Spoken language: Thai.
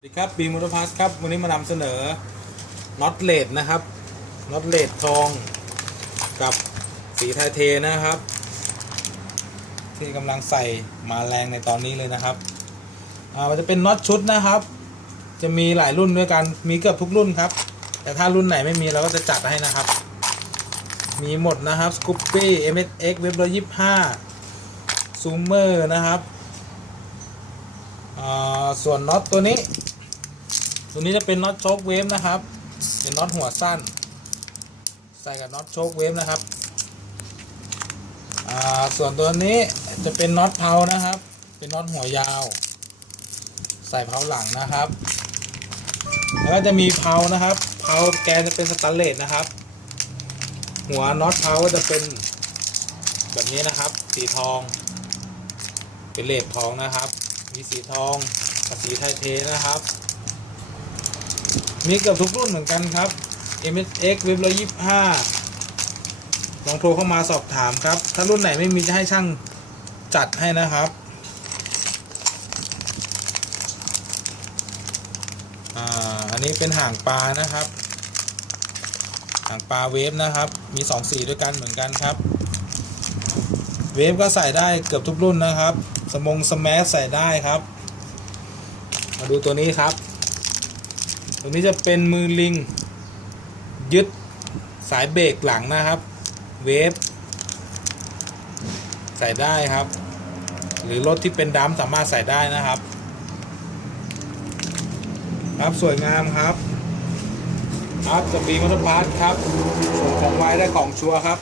สวัสดีครับบีมอเตอร์พาร์ครับวันนี้มานำเสนอน็อตเลดนะครับน็อตเลดทองกับสีไทเทนะครับ ที่กำลังใส่มาแรงในตอนนี้เลยนะครับอ่ามันจะเป็นน็อตชุดนะครับ จะมีหลายรุ่นด้วยกันมีเกือบทุกรุ่นครับ แต่ถ้ารุ่นไหนไม่มีเราก็จะจัดให้นะครับ มีหมดนะครับสกูปปี้ MSX เว็บร้อยยี่ห้าซูมเมอร์นะครับส่วนน็อตตัวนี้ ตัวนี้จะเป็นน็อตโชคเวฟนะครับ เป็นน็อตหัวสั้น ใส่กับน็อตโชคเวฟนะครับ ส่วนตัวนี้จะเป็นน็อตเพานะครับ เป็นน็อตหัวยาว ใส่เพาหลังนะครับ แล้วก็จะมีเพานะครับ เพาแกนจะเป็นสแตนเลสนะครับ หัวน็อตเพาก็จะเป็นแบบนี้นะครับ สีทอง เป็นเลดทองนะครับ มีสีทองกับสีไทเทนะครับ มีเกือบทุกรุ่นเหมือนกันครับ MSX เว็บร้อยยี่ห้าลองโทรเข้ามาสอบถามครับ ถ้ารุ่นไหนไม่มีจะให้ช่างจัดให้นะครับอ่าอันนี้เป็นห่างปลานะครับ ห่างปลาเวฟนะครับ มีสองสีด้วยกันเหมือนกันครับ เวฟก็ใส่ได้เกือบทุกรุ่นนะครับ สมงสแมสใส่ได้ครับ มาดูตัวนี้ครับ ตัวนี้จะเป็นมือลิง ยึดสายเบรกหลังนะครับ เวฟใส่ได้ครับ หรือรถที่เป็นดัมสามารถใส่ได้นะครับ ครับสวยงามครับครับจะบีมอเตอร์พาร์ทครับส่งของไว้ได้ของชัวร์ครับ